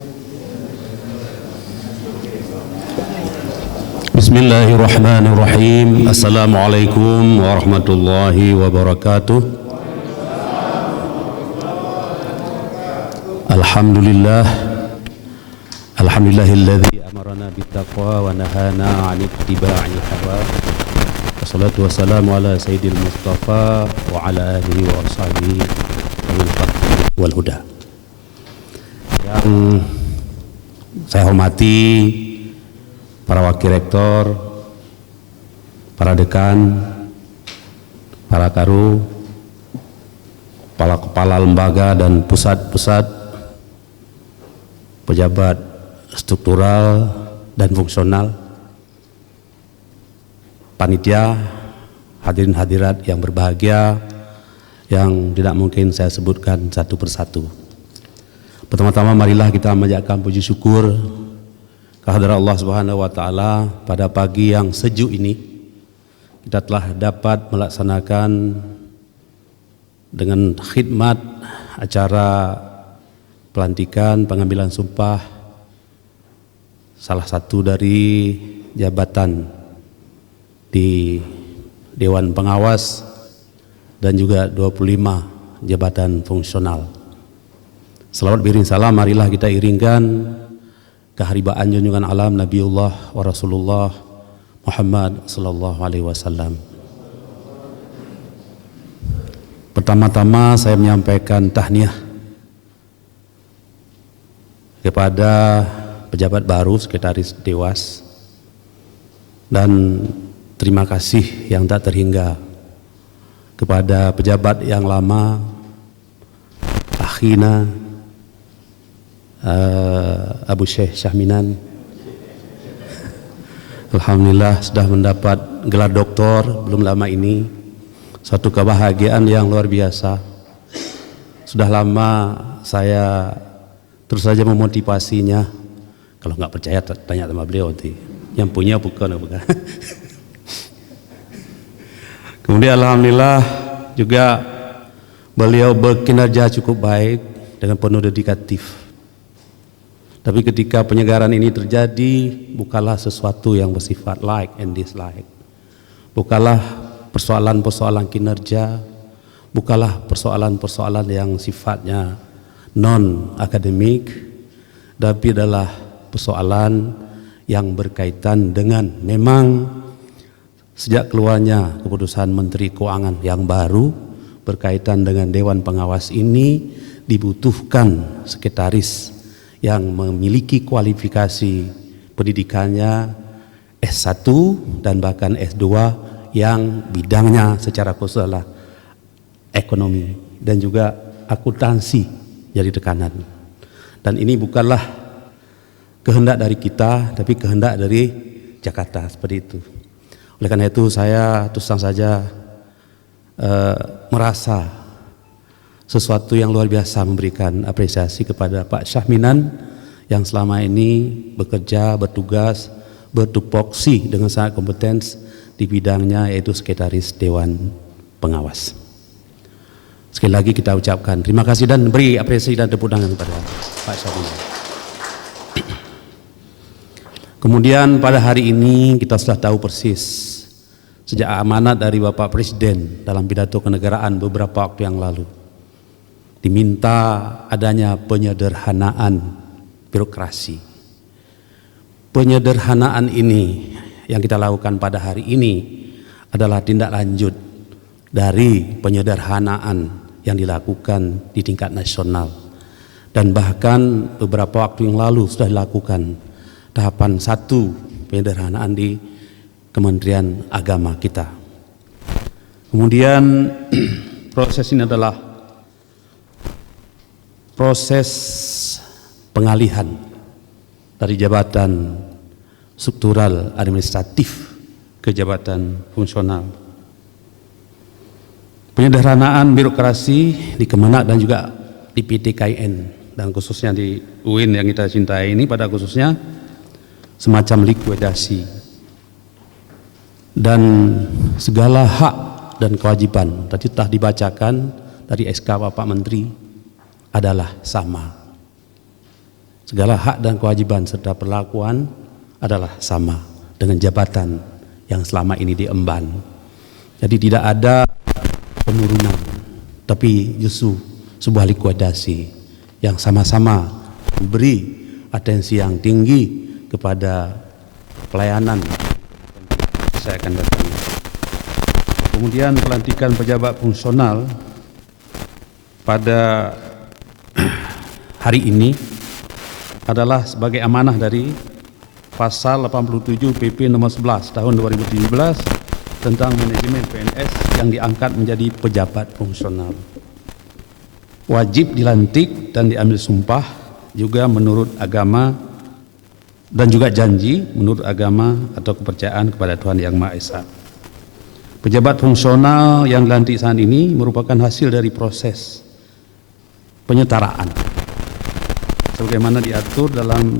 Bismillahirrahmanirrahim. Assalamualaikum warahmatullahi wabarakatuh. Alhamdulillahilladzi amarana bittaqwa wa nahana 'anil ittiba'il hawa. Wassalatu wassalamu ala sayyidil Mustafa wa ala alihi wa ashabihi wal huda. Yang saya hormati para wakil rektor, para dekan, para karu, kepala lembaga dan pusat-pusat pejabat struktural dan fungsional, panitia, hadirin hadirat yang berbahagia, yang tidak mungkin saya sebutkan satu persatu. Pertama-tama marilah kita memanjatkan puji syukur kehadirat Allah Subhanahu wa taala pada pagi yang sejuk ini. Kita telah dapat melaksanakan dengan khidmat acara pelantikan pengambilan sumpah salah satu dari jabatan di Dewan Pengawas dan juga 25 jabatan fungsional. Selawat beriring salam marilah kita iringkan keharibaan junjungan alam Nabiullah wa Rasulullah Muhammad sallallahu alaihi wasallam. Pertama-tama saya menyampaikan tahniah kepada pejabat baru Sekretaris Dewas dan terima kasih yang tak terhingga kepada pejabat yang lama, akhina Abu Syekh Syahminan. Alhamdulillah sudah mendapat gelar doktor belum lama ini, suatu kebahagiaan yang luar biasa. Sudah lama saya terus saja memotivasinya. Kalau nggak percaya tanya sama beliau nanti. Yang punya bukan. Kemudian alhamdulillah juga beliau berkinerja cukup baik dengan penuh dedikatif. Tapi ketika penyegaran ini terjadi, bukanlah sesuatu yang bersifat like and dislike. Bukanlah persoalan-persoalan kinerja, bukanlah persoalan-persoalan yang sifatnya non-akademik, tapi adalah persoalan yang berkaitan dengan memang sejak keluarnya keputusan Menteri Keuangan yang baru berkaitan dengan Dewan Pengawas ini dibutuhkan sekretaris yang memiliki kualifikasi pendidikannya S1 dan bahkan S2 yang bidangnya secara khusus adalah ekonomi dan juga akuntansi jadi tekanan. Dan ini bukanlah kehendak dari kita, tapi kehendak dari Jakarta, seperti itu. Oleh karena itu saya terus terang saja merasa sesuatu yang luar biasa memberikan apresiasi kepada Pak Syahminan yang selama ini bekerja, bertugas, bertupoksi dengan sangat kompeten di bidangnya yaitu Sekretaris Dewan Pengawas. Sekali lagi kita ucapkan terima kasih dan beri apresiasi dan tepuk tangan kepada Pak Syahminan. Kemudian pada hari ini kita sudah tahu persis sejak amanat dari Bapak Presiden dalam pidato kenegaraan beberapa waktu yang lalu, diminta adanya penyederhanaan birokrasi. Penyederhanaan ini yang kita lakukan pada hari ini adalah tindak lanjut dari penyederhanaan yang dilakukan di tingkat nasional. Dan bahkan beberapa waktu yang lalu sudah dilakukan tahapan 1 penyederhanaan di Kementerian Agama kita. Kemudian proses ini adalah proses pengalihan dari jabatan struktural administratif ke jabatan fungsional. Penyederhanaan birokrasi di Kemenak dan juga di PTKIN dan khususnya di UIN yang kita cintai ini pada khususnya semacam likuidasi dan segala hak dan kewajiban tadi telah dibacakan dari SK Bapak Menteri adalah sama. Segala hak dan kewajiban serta perlakuan adalah sama dengan jabatan yang selama ini diemban. Jadi tidak ada penurunan, tapi justru sebuah likuidasi yang sama-sama memberi atensi yang tinggi kepada pelayanan saya akan datang. Kemudian pelantikan pejabat fungsional pada hari ini adalah sebagai amanah dari pasal 87 PP nomor 11 tahun 2017 tentang manajemen PNS yang diangkat menjadi pejabat fungsional. Wajib dilantik dan diambil sumpah juga menurut agama dan juga janji menurut agama atau kepercayaan kepada Tuhan Yang Maha Esa. Pejabat fungsional yang dilantik saat ini merupakan hasil dari proses penyetaraan sebagaimana diatur dalam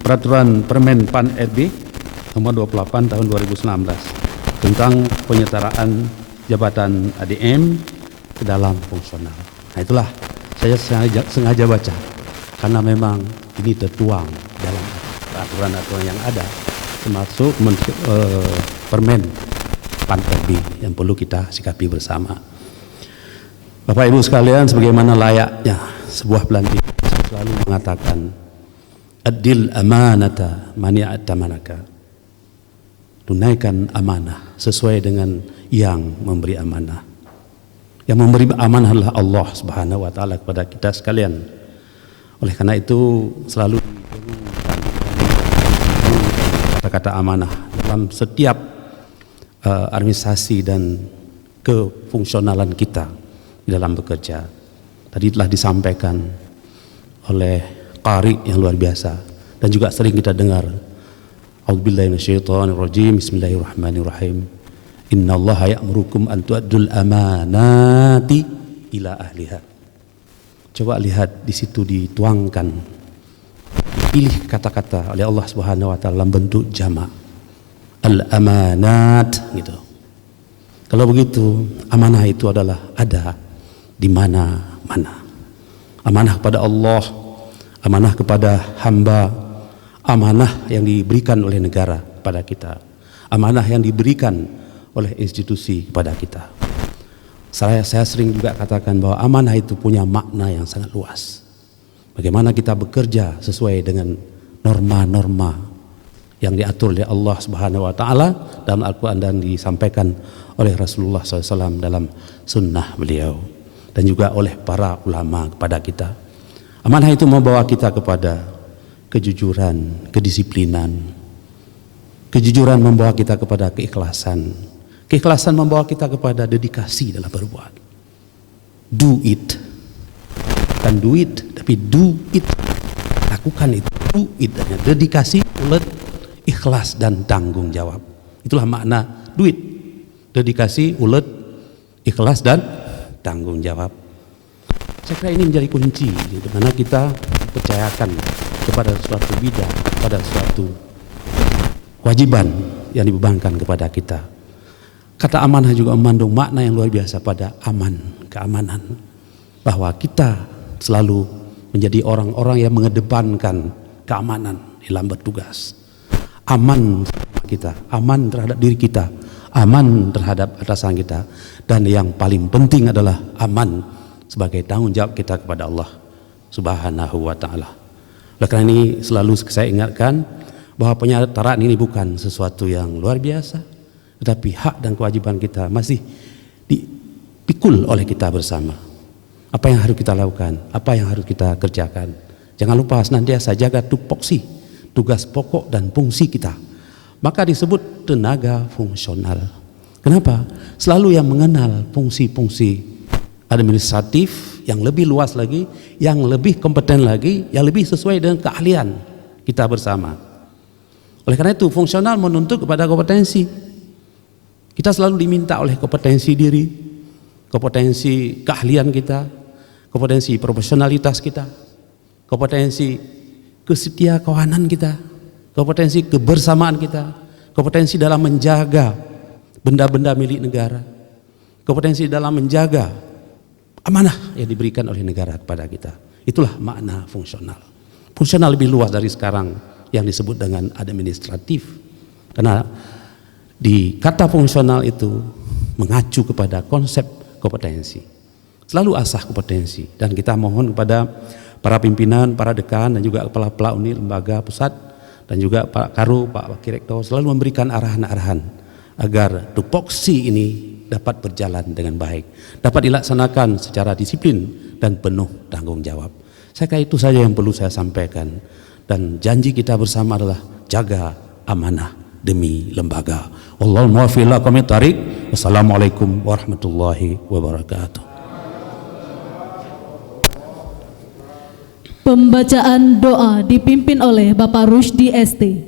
Peraturan Permen PAN RB nomor 28 tahun 2019 tentang penyetaraan jabatan ADM ke dalam fungsional. Nah, itulah saya sengaja baca karena memang ini tertuang dalam aturan-aturan yang ada, termasuk Permen PAN RB yang perlu kita sikapi bersama. Bapak Ibu sekalian, sebagaimana layaknya sebuah pelantikan, saya selalu mengatakan adil amanata mani atamanaka. Tunaikan amanah sesuai dengan yang memberi amanah. Yang memberi amanah adalah Allah Subhanahu wa taala kepada kita sekalian. Oleh karena itu selalu kata-kata amanah dalam setiap administrasi dan kefungsionalan kita di dalam bekerja. Tadi telah disampaikan oleh qari yang luar biasa dan juga sering kita dengar. A'udzubillahi minasyaitonirrajim. Bismillahirrahmanirrahim. Innallaha ya'murukum an tu'addul amanati ila ahliha. Coba lihat di situ dituangkan, dipilih kata-kata oleh Allah Subhanahu wa taala dalam bentuk jamak. Al-amanat gitu. Kalau begitu, amanah itu adalah ada di mana-mana. Amanah kepada Allah, amanah kepada hamba, amanah yang diberikan oleh negara kepada kita, amanah yang diberikan oleh institusi kepada kita. Saya sering juga katakan bahwa amanah itu punya makna yang sangat luas. Bagaimana kita bekerja sesuai dengan norma-norma yang diatur oleh Allah Subhanahu wa taala dalam Al-Qur'an dan disampaikan oleh Rasulullah SAW dalam sunnah beliau dan juga oleh para ulama kepada kita. Amanah itu membawa kita kepada kejujuran, kedisiplinan. Kejujuran membawa kita kepada keikhlasan. Keikhlasan membawa kita kepada dedikasi dalam berbuat. Do it. Bukan do it, tapi do it. Lakukan itu. Do it. Dedikasi, ulet, ikhlas dan tanggung jawab. Itulah makna do it. Dedikasi, ulet, ikhlas dan tanggung jawab. Saya kira ini menjadi kunci di mana kita dipercayakan kepada suatu bidang, kepada suatu kewajiban yang dibebankan kepada kita. Kata amanah juga mengandung makna yang luar biasa pada aman, keamanan. Bahwa kita selalu menjadi orang-orang yang mengedepankan keamanan dalam bertugas. Aman kita, aman terhadap diri kita, aman terhadap atasan kita, dan yang paling penting adalah aman sebagai tanggung jawab kita kepada Allah Subhanahu wa taala. Oleh karena ini selalu saya ingatkan bahwa penyetaraan ini bukan sesuatu yang luar biasa, tetapi hak dan kewajiban kita masih dipikul oleh kita bersama. Apa yang harus kita lakukan, apa yang harus kita kerjakan. Jangan lupa senantiasa jaga tupoksi, tugas pokok dan fungsi kita. Maka disebut tenaga fungsional. Kenapa? Selalu yang mengenal fungsi-fungsi administratif yang lebih luas lagi, yang lebih kompeten lagi, yang lebih sesuai dengan keahlian kita bersama. Oleh karena itu fungsional menuntut kepada kompetensi. Kita selalu diminta oleh kompetensi diri, kompetensi keahlian kita, kompetensi profesionalitas kita, kompetensi kesetiakawanan kita, kompetensi kebersamaan kita, kompetensi dalam menjaga benda-benda milik negara, kompetensi dalam menjaga amanah yang diberikan oleh negara kepada kita. Itulah makna fungsional. Fungsional lebih luas dari sekarang yang disebut dengan administratif. Karena di kata fungsional itu mengacu kepada konsep kompetensi. Selalu asah kompetensi, dan kita mohon kepada para pimpinan, para dekan dan juga kepala-kepala unit lembaga pusat dan juga Pak Karu, Pak Wakil Rektor selalu memberikan arahan-arahan agar tupoksi ini dapat berjalan dengan baik, dapat dilaksanakan secara disiplin dan penuh tanggung jawab. Saya kira itu saja yang perlu saya sampaikan, dan janji kita bersama adalah jaga amanah demi lembaga. Wallahul muwaffiq ila aqwamit thariq. Wassalamualaikum warahmatullahi wabarakatuh. Pembacaan doa dipimpin oleh Bapak Rusdi ST.